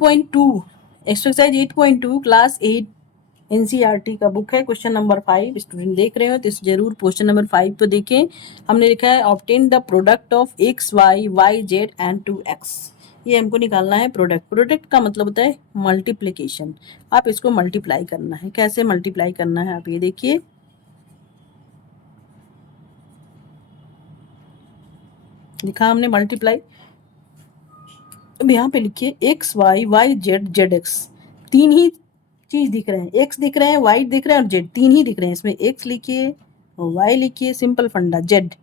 8.2 exercise 8.2 class 8 NCERT का book है। Question number 5 student देख रहे हो तो इस जरूर क्वेश्चन नंबर 5 को देखें। हमने लिखा है obtain the product of X Y Y Z and 2x। ये हमको निकालना है प्रोडक्ट। प्रोडक्ट का मतलब होता है मल्टीप्लिकेशन। आप इसको मल्टीप्लाई करना है। कैसे मल्टीप्लाई करना है आप ये देखिए। लिखा हमने मल्टीप्लाई। अब यहाँ पे लिखिए X Y Y Z Z X. तीन ही चीज दिख रहे हैं, एक्स दिख रहे हैं, वाई दिख रहे हैं और जेड तीन ही दिख रहे हैं। इसमें एक्स लिखिए और वाई लिखिए, सिंपल फंडा जेड।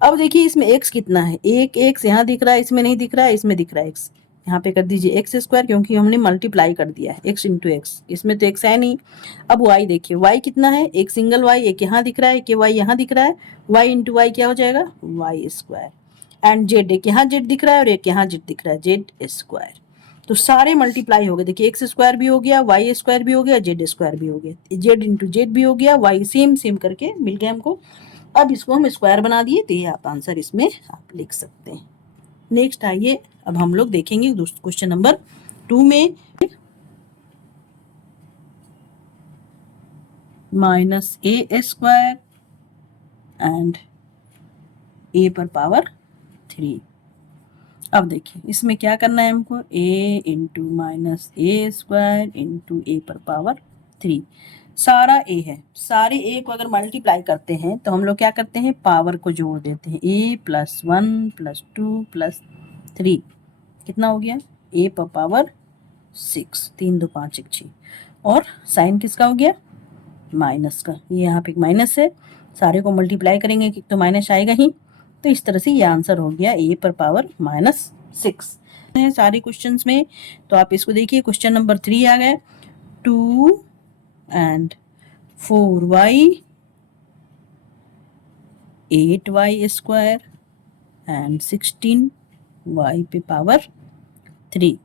अब देखिए इसमें एक्स कितना है, एक एक्स यहाँ दिख रहा है, इसमें नहीं दिख रहा है, इसमें दिख रहा है एक्स। यहाँ पे कर दीजिए एक्स स्क्वायर क्योंकि हमने मल्टीप्लाई कर दिया है एक्स इंटू एक्स। इसमें तो एक्स है नहीं। अब वाई देखिए, वाई कितना है, एक सिंगल वाई, एक यहाँ दिख रहा है, एक वाई यहाँ दिख रहा है। वाई इंटू वाई क्या हो जाएगा, वाई स्क्वायर। एंड जेड, एक यहाँ जेड दिख रहा है और एक यहाँ जेड दिख रहा है, जेड स्क्वायर। तो सारे मल्टीप्लाई हो गए। देखिए एक्स स्क्वायर भी हो गया, वाई स्क्वायर भी हो गया, जेड स्क्वायर भी हो गया, जेड इंटू जेड भी हो गया, वाई सेम सेम करके मिल गया हमको। अब इसको हम स्क्वायर बना दिए तो ये आप आंसर इसमें आप लिख सकते हैं। नेक्स्ट आइए अब हम लोग देखेंगे क्वेश्चन नंबर 2 में माइनस ए स्क्वायर एंड ए पर पावर 3। अब देखिए इसमें क्या करना है हमको, a into minus A square into A पर पावर 3। सारा a है, सारे a को अगर मल्टीप्लाई करते हैं तो हम लोग क्या करते हैं, पावर को जोड़ देते हैं। a प्लस 1 प्लस 2 प्लस 3 कितना हो गया, a पर पावर 6। 3 2 5 1 6। और साइन किसका हो गया, माइनस का। ये यहाँ पे एक माइनस है, सारे को मल्टीप्लाई करेंगे कि तो माइनस आएगा ही। तो इस तरह से ये आंसर हो गया a पर पावर -6 है सारे क्वेश्चंस में। तो आप इसको देखिए, क्वेश्चन नंबर 3 आ गया 2 and 4y 8y square and 16y पे पावर 3।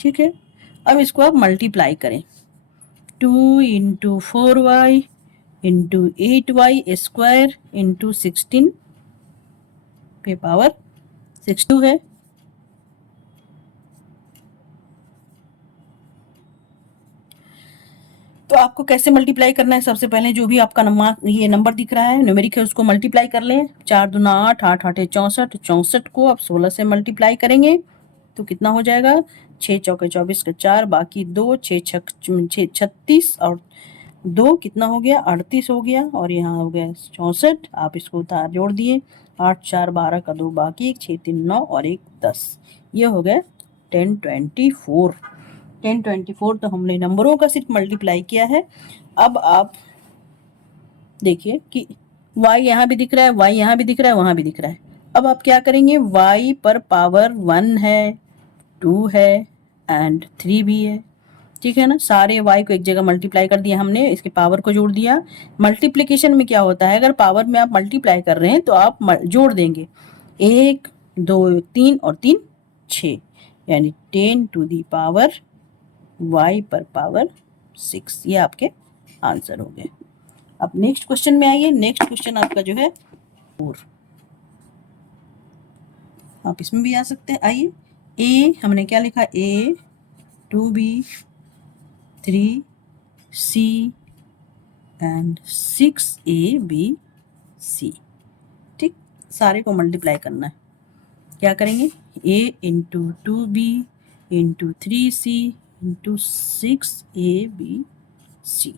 ठीक है, अब इसको आप मल्टीप्लाई करें। 2 into 4y into 8y square into 16 पे पावर 62 है। तो आपको कैसे मल्टीप्लाई करना है, सबसे पहले जो भी आपका नंबर दिख रहा है न्यूमेरिक है उसको मल्टीप्लाई कर लें। 4 दूना 8, 8 8 64, 64 को आप 16 से मल्टीप्लाई करेंगे तो कितना हो जाएगा, 6 चौके 24 का 4, बाकी 2, 6 36 और 2 कितना हो गया, 38 हो गया। और यहाँ हो गया 64। आप इसको उतार जोड़ दिए, 8 4 12 का 2 बाकी 1, 6 3 9 और 1 10। ये हो गया 1024। 1024 तो हमने नंबरों का सिर्फ मल्टीप्लाई किया है। अब आप देखिए कि y यहाँ भी दिख रहा है, y यहाँ भी दिख रहा है, वहां भी दिख रहा है। अब आप क्या करेंगे, y पर पावर 1 है, 2 है एंड 3 भी है। ठीक है ना, सारे y को एक जगह मल्टीप्लाई कर दिया हमने, इसके पावर को जोड़ दिया। मल्टीप्लिकेशन में क्या होता है, अगर पावर में आप मल्टीप्लाई कर रहे हैं तो आप जोड़ देंगे। 1 2 3 और 3 6, यानी 10 टू दी पावर y पर पावर 6। ये आपके आंसर हो गए। अब नेक्स्ट क्वेश्चन में आइए। नेक्स्ट क्वेश्चन आपका जो है 4, आप इसमें भी आ सकते हैं। आइए, a हमने क्या लिखा, a 2b 3c and 6abc। ठीक, सारे को मल्टीप्लाई करना है। क्या करेंगे, a into 2b into 3c into 6abc।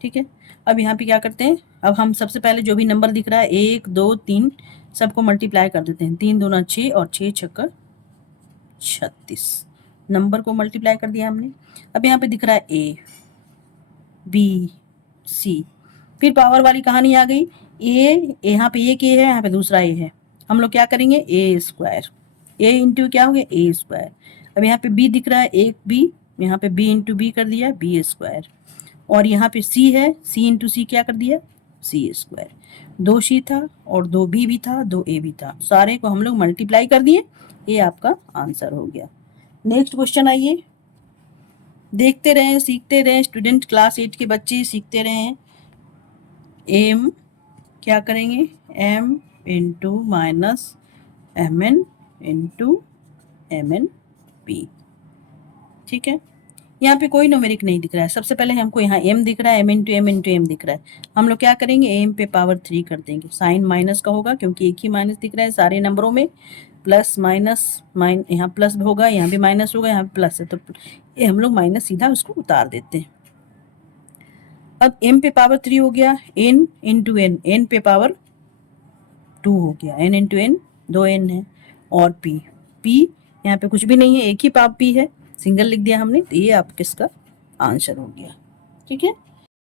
ठीक है, अब यहाँ पे क्या करते हैं, अब हम सबसे पहले जो भी नंबर दिख रहा है 1 2 3 सबको मल्टीप्लाई कर देते हैं। 3 दूना 6 और 6 छक्का 36, नंबर को मल्टीप्लाई कर दिया हमने। अब यहाँ पे दिख रहा है a b c, फिर पावर वाली कहानी आ गई। a यहाँ पे एक a है, यहाँ पे दूसरा a है। हम लोग क्या करेंगे, a स्क्वायर, a इंटू क्या हो गया, a स्क्वायर। अब यहाँ पे b दिख रहा है, एक b, यहाँ पे b इंटू b कर दिया, b स्क्वायर। और यहाँ पे c है, c इंटू सी क्या कर दिया, c स्क्वायर। 2 c था और 2 b भी था, 2 a भी था, सारे को हम लोग मल्टीप्लाई कर दिए। ये आपका आंसर हो गया। नेक्स्ट क्वेश्चन आइए, देखते रहें सीखते रहें स्टूडेंट, क्लास 8 के बच्चे सीखते रहें। m क्या करेंगे, m into minus M N into M N P. ठीक है, यहाँ पे कोई न्यूमेरिक नहीं दिख रहा है। सबसे पहले हमको यहाँ m दिख रहा है, m into M into M दिख रहा है। हम लोग क्या करेंगे, m पे पावर 3 कर देंगे। साइन माइनस का होगा क्योंकि एक ही माइनस दिख रहा है सारे नंबरों में। प्लस माइनस यहाँ प्लस होगा, यहाँ भी माइनस होगा, यहाँ प्लस है, तो ये हम लोग माइनस सीधा उसको उतार देते हैं। अब m पे पावर 3 हो गया, n इंटू एन, n पे पावर 2 हो गया, n इंटू एन, 2n है, और p, p यहाँ पे कुछ भी नहीं है, एक ही पाप p है, सिंगल लिख दिया हमने, तो ये आपके इसका आंसर हो गया। ठीक है।